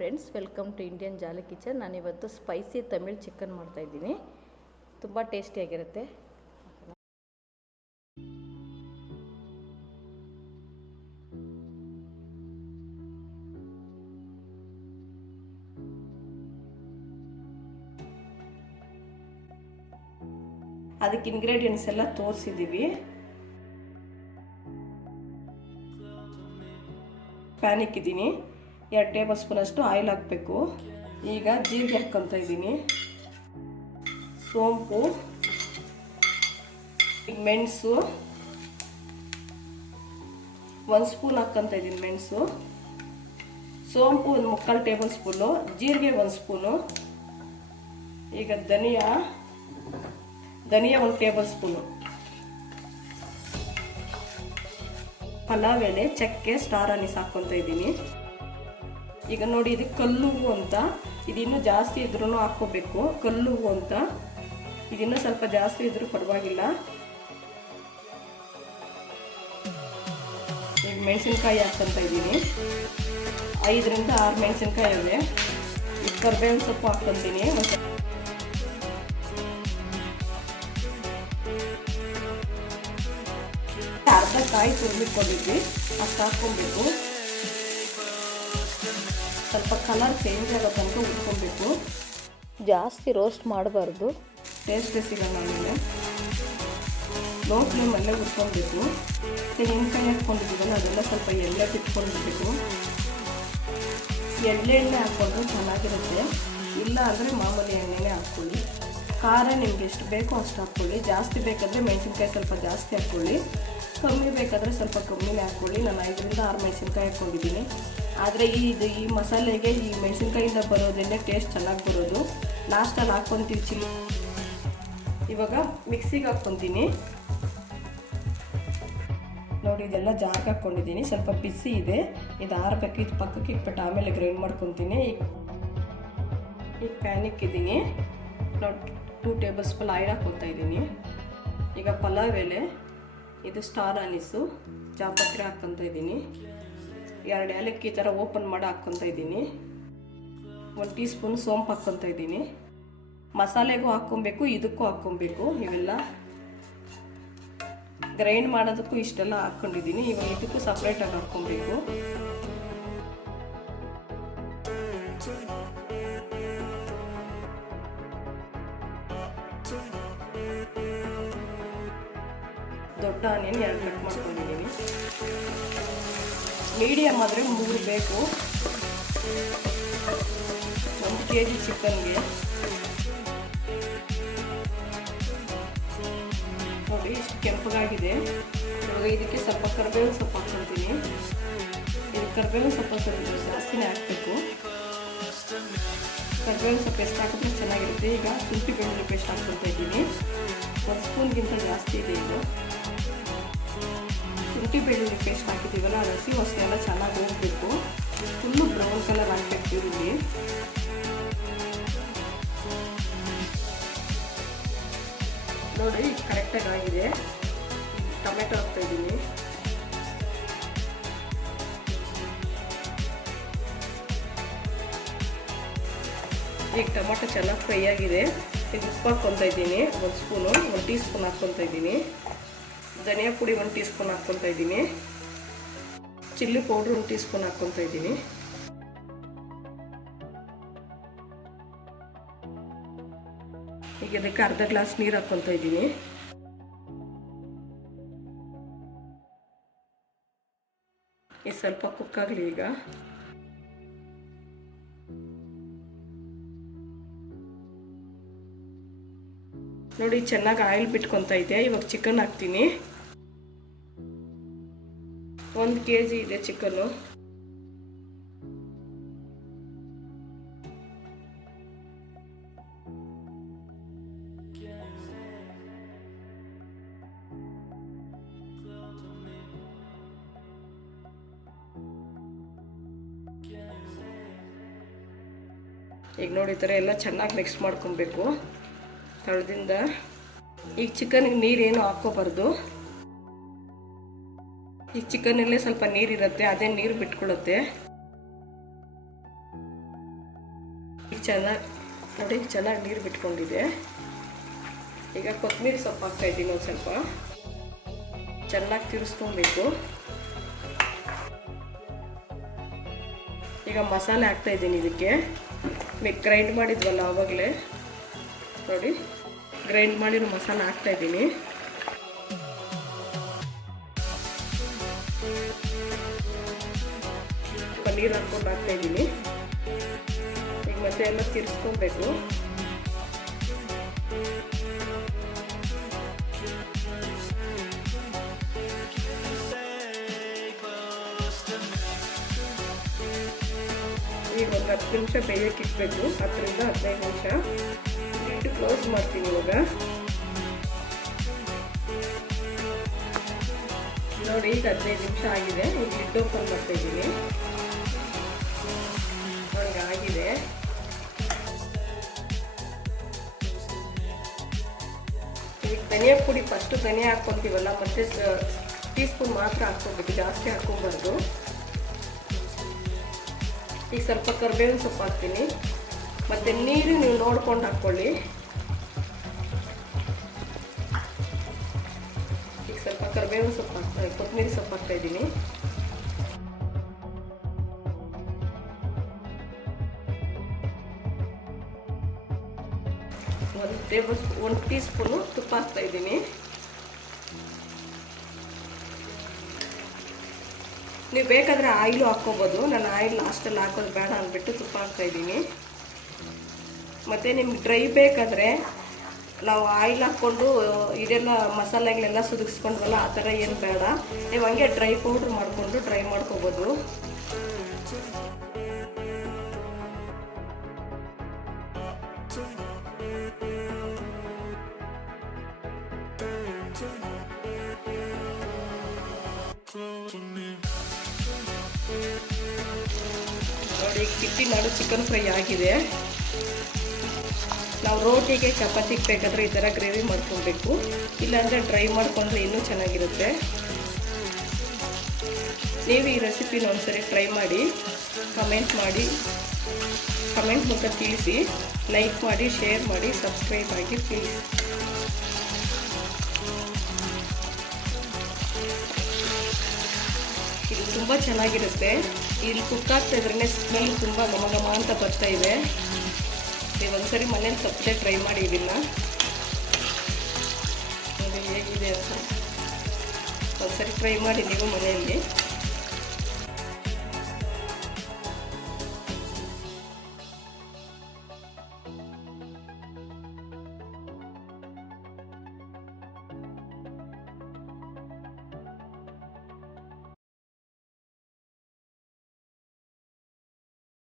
Friends welcome to Indian jolly kitchen ನಾನಿವತ್ತು spicy Tamil chicken ಮಾಡ್ತಾಯಿದ್ದೀನಿ ತುಂಬ ಟೇಸ್ಟಿಯಾಗಿರುತ್ತೆ ಅದಕ್ಕೆ ಇಂಗ್ರೀಡಿಯೆಂಟ್ಸ್ ಎಲ್ಲ ತೋರಿಸಿದ್ದೀವಿ ಪ್ಯಾನ್ ಇಕ್ಕಿದ್ದೀನಿ ಎರಡು ಟೇಬಲ್ ಸ್ಪೂನಷ್ಟು ಆಯಿಲ್ ಹಾಕಬೇಕು. ಈಗ ಜೀರಿಗೆ ಹಾಕ್ಕೊತ ಇದ್ದೀನಿ. ಸೋಂಪು, ಮೆಣಸು, ಒಂದು ಸ್ಪೂನ್ ಹಾಕ್ಕೊತ ಇದ್ದೀನಿ ಮೆಣಸು. ಸೋಂಪು ಒಂದು ಮುಕ್ಕಾಲು ಟೇಬಲ್ ಸ್ಪೂನು ಜೀರಿಗೆ ಒಂದು ಸ್ಪೂನು ಈಗ ಧನಿಯಾ ಧನಿಯಾ ಒಂದು ಟೇಬಲ್ ಸ್ಪೂನು ಪಲಾವ್ ಎಲೆ, ಚಕ್ಕೆ, ಸ್ಟಾರ್ ಅನಿಸ್ ಹಾಕ್ಕೊತ ಇದ್ದೀನಿ. ಈಗ ನೋಡಿ ಇದು ಕಲ್ಲು ಹೂವು ಅಂತ. ಇದಿನ್ನೂ ಜಾಸ್ತಿ ಇದ್ರೂ ಹಾಕ್ಕೋಬೇಕು. ಕಲ್ಲು ಅಂತ. ಇದಿನ್ನೂ ಸ್ವಲ್ಪ ಜಾಸ್ತಿ ಇದ್ರೂ ಪರವಾಗಿಲ್ಲ. ಈಗ ಮೆಣಸಿನ್ಕಾಯಿ ಹಾಕ್ಕೊಂತ ಇದ್ದೀನಿ. ಐದರಿಂದ ಆರು ಮೆಣಸಿನ್ಕಾಯಿ ಇವೆ. ಕರ್ಬೇವಿನ ಸೊಪ್ಪು ಹಾಕ್ಕೊತೀನಿ. ಅರ್ಧ ಕಾಯಿ ತುರ್ಬಿಟ್ಕೊಂಡಿದ್ವಿ ಅಷ್ಟು ಹಾಕ್ಕೊಬೇಕು. ಸ್ವಲ್ಪ ಕಲರ್ ಚೇಂಜ್ ಆಗೋ ತನಕ ಉಟ್ಕೊಬೇಕು ಜಾಸ್ತಿ ರೋಸ್ಟ್ ಮಾಡಬಾರ್ದು. ಟೇಸ್ಟ್ ಸಿಗಲ್ಲ ಆಮೇಲೆ. ಲೋ ಫ್ಲೇಮಲ್ಲೇ ಉಟ್ಕೊಬೇಕು ತೆಂಗಿನಕಾಯಿ ಹಾಕ್ಕೊಂಡಿದ್ದೀವಲ್ಲ ಅದೆಲ್ಲ ಸ್ವಲ್ಪ ಎಣ್ಣೆ ಬಿಟ್ಕೊಂಡಿರ್ಬೇಕು ಎಳ್ಳೆ ಎಣ್ಣೆ ಹಾಕ್ಕೊಂಡ್ರೆ ಚೆನ್ನಾಗಿರುತ್ತೆ. ಇಲ್ಲ ಅಂದರೆ ಮಾಮೂಲಿ ಎಣ್ಣೆನೇ ಹಾಕ್ಕೊಳ್ಳಿ. ಖಾರ ನಿಮ್ಗೆ ಎಷ್ಟು ಬೇಕೋ ಅಷ್ಟು ಹಾಕ್ಕೊಳ್ಳಿ. ಜಾಸ್ತಿ ಬೇಕಾದರೆ ಮೆಣಸಿನ್ಕಾಯಿ ಸ್ವಲ್ಪ ಜಾಸ್ತಿ ಹಾಕ್ಕೊಳ್ಳಿ. ಕಮ್ಮಿ ಬೇಕಾದರೆ ಸ್ವಲ್ಪ ಕಮ್ಮಿನೇ ಹಾಕ್ಕೊಳ್ಳಿ. ನಾನು ಐದರಿಂದ ಆರು ಮೆಣಸಿನ್ಕಾಯಿ ಹಾಕ್ಕೊಂಡಿದ್ದೀನಿ. ಆದರೆ ಈ ಈ ಮಸಾಲೆಗೆ ಈ ಮೆಣಸಿನ್ಕಾಯಿಂದ ಬರೋದ್ರಿಂದ ಟೇಸ್ಟ್ ಚೆನ್ನಾಗಿ ಬರೋದು. ಲಾಸ್ಟಲ್ಲಿ ಹಾಕ್ಕೊತೀವಿ ಚಿಲ್ಲಿ ಇವಾಗ ಮಿಕ್ಸಿಗೆ ಹಾಕ್ಕೊತೀನಿ ನೋಡಿ, ಇದೆಲ್ಲ ಜಾರ್ಗೆ ಹಾಕ್ಕೊಂಡಿದ್ದೀನಿ. ಸ್ವಲ್ಪ ಬಿಸಿ ಇದೆ. ಇದು ಆರಬೇಕು. ಇದು ಪಕ್ಕಕ್ಕೆ ಇಟ್ಬಿಟ್ಟು ಆಮೇಲೆ ಗ್ರೈಂಡ್ ಮಾಡ್ಕೊತೀನಿ. ಈಗ ಪ್ಯಾನ್ ಇಕ್ಕಿದ್ದೀನಿ. ನೋಡಿ ಟೂ ಟೇಬಲ್ ಸ್ಪೂನ್ ಆಯಿಲ್ ಹಾಕ್ಕೊತಾ ಇದ್ದೀನಿ. ಈಗ ಪಲಾವ್ ಎಲೆ, ಇದು ಸ್ಟಾರ್ ಅನಿಸು ಜಾಪತ್ರೆ ಹಾಕ್ಕೊತ ಇದ್ದೀನಿ. ಎರಡು ಏಲಕ್ಕಿ ಥರ ಓಪನ್ ಮಾಡಿ ಹಾಕ್ಕೊತ ಇದ್ದೀನಿ. ಒಂದು ಟೀ ಸ್ಪೂನ್ ಸೋಂಪು ಹಾಕ್ಕೊತ ಇದ್ದೀನಿ. ಮಸಾಲೆಗೂ ಹಾಕ್ಕೊಬೇಕು, ಇದಕ್ಕೂ ಹಾಕ್ಕೊಬೇಕು. ಇವೆಲ್ಲ ಗ್ರೈಂಡ್ ಮಾಡೋದಕ್ಕೂ ಇಷ್ಟೆಲ್ಲ ಹಾಕ್ಕೊಂಡಿದ್ದೀನಿ. ಇವಾಗ ಇದಕ್ಕೂ ಸಪ್ರೇಟಾಗಿ ಹಾಕ್ಕೊಬೇಕು. ದೊಡ್ಡ ಆನಿಯನ್ ಎರಡು ಕಟ್ ಮಾಡ್ಕೊಂಡಿದ್ದೀನಿ ಮೀಡಿಯಮ್ ಆದರೆ ಮೂರು ಬೇಕು. ಒಂದು ಕೆ ಜಿ ಚಿಕನ್ಗೆ. ನೋಡಿ, ಇಷ್ಟು ಕೆಂಪಗಾಗಿದೆ. ಇವಾಗ ಇದಕ್ಕೆ ಸ್ವಲ್ಪ ಕರ್ಬೇವು ಸೊಪ್ಪು ಹಾಕ್ಕೊಳ್ತೀನಿ. ಇದು ಕರಿಬೇವಿನ ಸೊಪ್ಪು ಸ್ವಲ್ಪ ಜಾಸ್ತಿನೇ ಹಾಕ್ಬೇಕು. ಕರ್ಬೇವು ಸೊಪ್ಪು ಎಷ್ಟು ಹಾಕಿದ್ರೆ ಚೆನ್ನಾಗಿರುತ್ತೆ. ಈಗ ಶುಂಠಿ ಬೆಳ್ಳುಳ್ಳಿ ಪೇಸ್ಟ್ ಹಾಕ್ಕೊಳ್ತಾ ಇದ್ದೀನಿ. ಒಂದು ಸ್ಪೂನ್ಗಿಂತ ಜಾಸ್ತಿ ಇದೆ ಇದು. ಶುಂಠಿ ಬೆಳ್ಳುಳ್ಳಿ ಪೇಸ್ಟ್ ಹಾಕಿದ್ದೀವಲ್ಲ ಅದು ಹಸಿ ಹೊಸೆ ಎಲ್ಲ ಚೆನ್ನಾಗಿ ಹೋಗಬೇಕು ಫುಲ್ಲು ಬ್ರೌನ್ ಕಲರ್ ಹಾಕ್ಬೇಕು ಇಲ್ಲಿ. ನೋಡಿ ಕರೆಕ್ಟಾಗಿ ಆಗಿದೆ. ಟೊಮೆಟೊ ಹಾಕ್ತಾ ಇದ್ದೀನಿ. ಈಗ ಟೊಮೆಟೊ ಚೆನ್ನಾಗಿ ಫ್ರೈ ಆಗಿದೆ. ಈಗ ಉಪ್ಪು ಹಾಕ್ಕೊತಾ ಇದ್ದೀನಿ, ಒಂದು ಸ್ಪೂನು ಒಂದು ಟೀ ಸ್ಪೂನ್ ಹಾಕ್ಕೊತಾ ಇದ್ದೀನಿ. ಧನಿಯಾ ಪುಡಿ ಒಂದು ಟೀ ಸ್ಪೂನ್ ಹಾಕ್ಕೊತಾ ಇದ್ದೀನಿ. ಚಿಲ್ಲಿ ಪೌಡ್ರ್ ಒಂದು ಟೀ ಸ್ಪೂನ್ ಹಾಕ್ಕೊತಾ ಇದ್ದೀನಿ. ಈಗ ಅದಕ್ಕೆ ಅರ್ಧ ಗ್ಲಾಸ್ ನೀರು ಹಾಕ್ಕೊತಾ ಇದ್ದೀನಿ. ಈ ಸ್ವಲ್ಪ ಕುಕ್ ಆಗಲಿ ಈಗ. ನೋಡಿ, ಚೆನ್ನಾಗಿ ಆಯಿಲ್ ಬಿಟ್ಕೊತಾ ಇದೆ ಇವಾಗ ಚಿಕನ್ ಹಾಕ್ತೀನಿ. ಒಂದು ಕೆ ಜಿ ಇದೆ ಚಿಕನ್ನು. ಈಗ ನೋಡಿ ಈ ಥರ ಎಲ್ಲ ಚೆನ್ನಾಗಿ ಮಿಕ್ಸ್ ಮಾಡ್ಕೊಬೇಕು. ತಳದಿಂದ. ಈಗ ಚಿಕನ್ಗೆ ನೀರೇನು ಹಾಕ್ಕೋಬಾರ್ದು. ಈ ಚಿಕನಲ್ಲೇ ಸ್ವಲ್ಪ ನೀರಿರುತ್ತೆ, ಅದೇ ನೀರು ಬಿಟ್ಕೊಳ್ಳುತ್ತೆ ಈಗ ಚೆನ್ನಾಗಿ ನೋಡಿ, ಚೆನ್ನಾಗಿ ನೀರು ಬಿಟ್ಕೊಂಡಿದೆ. ಈಗ ಕೊತ್ತಂಬರಿ ಸೊಪ್ಪು ಹಾಕ್ತಾ ಇದ್ದೀನಿ ಒಂದು ಸ್ವಲ್ಪ. ಚೆನ್ನಾಗಿ ತಿರ್ಸ್ಕೊಬೇಕು. ಈಗ ಮಸಾಲೆ ಹಾಕ್ತಾ ಇದ್ದೀನಿ ಇದಕ್ಕೆ. ಗ್ರೈಂಡ್ ಮಾಡಿದ್ವಲ್ಲ ಆವಾಗಲೇ. ನೋಡಿ ಗ್ರೈಂಡ್ ಮಾಡಿರೋ ಮಸಾಲೆ ಹಾಕ್ತಾ ಇದ್ದೀನಿ. ಪನ್ನೀರ್ ಹಾಕ್ಕೊಂಡು ಹಾಕ್ತಾ ಇದ್ದೀನಿ. ಈಗ ಮತ್ತೆ ಎಲ್ಲ ತಿರ್ಸ್ಕೊಬೇಕು. ಈಗ ಒಂದು ಹತ್ತು ನಿಮಿಷ ಬೇಯಕ್ಕೆ ಇಟ್ಬೇಕು. ಹತ್ತರಿಂದ ಹದಿನೈದು ನಿಮಿಷ. ಇಟ್ಟು ಕ್ಲೋಸ್ ಮಾಡ್ತೀನಿ ಇವಾಗ. ನೋಡಿ ಈಗ ಹದಿನೈದು ನಿಮಿಷ ಆಗಿದೆ. ಈಗ ಲಿಡ್ ಓಪನ್ ಮಾಡ್ತಾ ಇದ್ದೀನಿ. ನೋಡಿ, ಆಗಿದೆ. ಈಗ ಧನಿಯಾ ಪುಡಿ ಫಸ್ಟು ಧನಿಯಾ ಹಾಕ್ಕೊತೀವಲ್ಲ, ಮತ್ತೆ ಟೀ ಸ್ಪೂನ್ ಮಾತ್ರ ಹಾಕ್ಕೊಬೇಕು, ಜಾಸ್ತಿ ಹಾಕ್ಕೊಬಾರ್ದು. ಈಗ ಸ್ವಲ್ಪ ಕರಿಬೇವಿನ ಸೊಪ್ಪು ಹಾಕ್ತೀನಿ. ಮತ್ತು ನೀರು ನೀವು ನೋಡ್ಕೊಂಡು ಹಾಕ್ಕೊಳ್ಳಿ. ಕರಿಬೇವಿನ ಸೊಪ್ಪು ಹಾಕ್ತಾ ಕೊತ್ತಂಬರಿ ಸೊಪ್ಪು ಹಾಕ್ತಾ ಇದ್ದೀನಿ. ಒಂದು ಟೇಬಲ್ ಒಂದು ಟೀ ಸ್ಪೂನು ತುಪ್ಪ ಹಾಕ್ತಾ ಇದ್ದೀನಿ. ನೀವು ಬೇಕಾದರೆ ಆಯಿಲು ಹಾಕ್ಕೋಬೋದು. ನಾನು ಆಯಿಲ್ ಲಾಸ್ಟಲ್ಲಿ ಹಾಕೋದು ಬೇಡ ಅಂದ್ಬಿಟ್ಟು ತುಪ್ಪ ಹಾಕ್ತಾ ಇದ್ದೀನಿ. ಮತ್ತು ನಿಮ್ಗೆ ಡ್ರೈ ಬೇಕಾದರೆ ನಾವು ಆಯಿಲ್ ಹಾಕ್ಕೊಂಡು, ಇದೆಲ್ಲ ಮಸಾಲೆಗಳೆಲ್ಲ ಸುದುಗಿಸ್ಕೊಂಡ್ವಲ್ಲ ಆ ಥರ ಏನು ಬೇಡ. ನೀವು ಹಂಗೆ ಡ್ರೈ ಪೌಡ್ರ್ ಮಾಡಿಕೊಂಡು ಡ್ರೈ ಮಾಡ್ಕೋಬೋದು. ನೋಡಿ ಕಿಟ್ಟಿ ನಾಡು ಚಿಕನ್ ಫ್ರೈ ಆಗಿದೆ. ನಾವು ರೋಟಿಗೆ ಚಪಾತಿಗೆ ಬೇಕಾದರೆ ಈ ಥರ ಗ್ರೇವಿ ಮಾಡ್ಕೊಬೇಕು. ಇಲ್ಲಾಂದರೆ ಡ್ರೈ ಮಾಡಿಕೊಂಡ್ರೆ ಇನ್ನೂ ಚೆನ್ನಾಗಿರುತ್ತೆ. ನೀವು ಈ ರೆಸಿಪಿನ ಒಂದ್ಸರಿ ಟ್ರೈ ಮಾಡಿ, ಕಮೆಂಟ್ ಮಾಡಿ, ಕಮೆಂಟ್ ಮೂಲಕ ತಿಳಿಸಿ, ಲೈಕ್ ಮಾಡಿ, ಶೇರ್ ಮಾಡಿ, ಸಬ್ಸ್ಕ್ರೈಬ್ ಆಗಿ ಪ್ಲೀಸ್. ಇದು ತುಂಬ ಚೆನ್ನಾಗಿರುತ್ತೆ. ಇಲ್ಲಿ ಕುಕ್ ಆಗ್ತಾ ಇದ್ರೇ ಸ್ಮೆಲ್ ತುಂಬ ಘಮ ಅಂತ ಬರ್ತಾ ಇದೆ. ನೀವು ಒಂದ್ಸರಿ ಮನೇಲಿ ತಪ್ಪದೆ ಟ್ರೈ ಮಾಡಿ ಇದನ್ನ. ಹೇಗಿದೆ ಅಂತ. ಒಂದ್ಸರಿ ಟ್ರೈ ಮಾಡಿ ನೀವು ಮನೆಯಲ್ಲಿ.